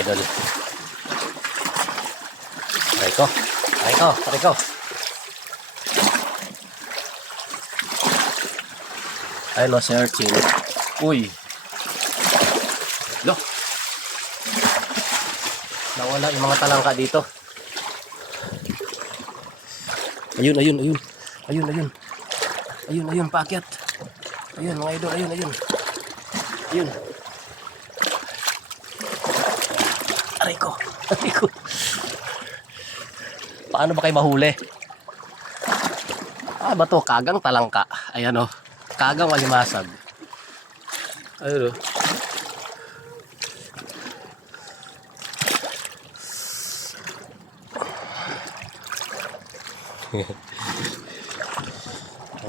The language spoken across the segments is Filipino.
idol. Aray ko. Aray ko. Aray ko. Ayun o, si Archie. Uy. Lo. Nawala yung mga talangka dito. Ayun, ayun, ayun. Ayun, ayun. Ayun, ayun, paakyat. Ayun, mga idol, ayun, ayun. Ayun. Aray ko. Aray ko. Paano ba kayo mahuli? Ah, ba to? Kagang talangka. Ayan o. Kagang walimasag. Ayun o.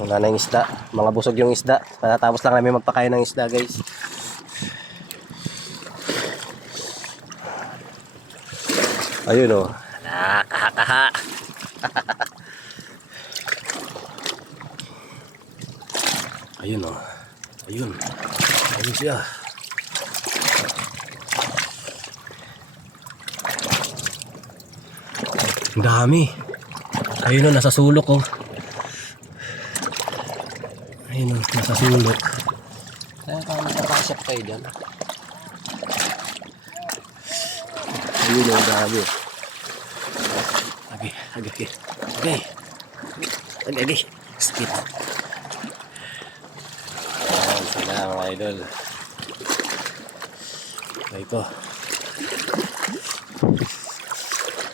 Wala na yung isda. Mga busog yung isda. Tapos lang namin magpakain ng isda, guys. Ayun o. Kaha-kaha. Ayun o. Ayun. Ayun siya. Ang dami. Ayun o, nasa sulok o. Ayun o, nasa sulok. Kaya kaya nakapasok kayo dyan. Ayun o, ang dami. Okay, okay, okay. Okay. Okay, okay. Skip. Ayan, sila mga idol. Aray ko.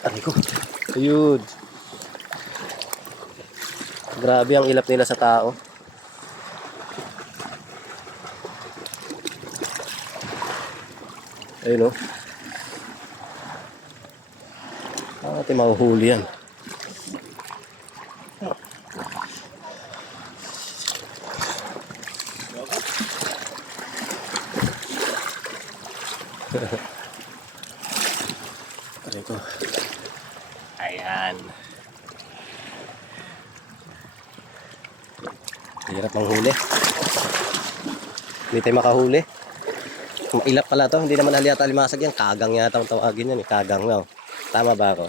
Aray ko. Ayun. Grabe ang ilap nila sa tao. Ayun o. Ate mahuhuli yan. Aray ko. Ayan. Hirap manghuli. Hindi tayo makahuli. Mailap pala to. Hindi naman halata limasag yan. Kagang yata ang tawagin yan. Kagang, no? Tama ba ako?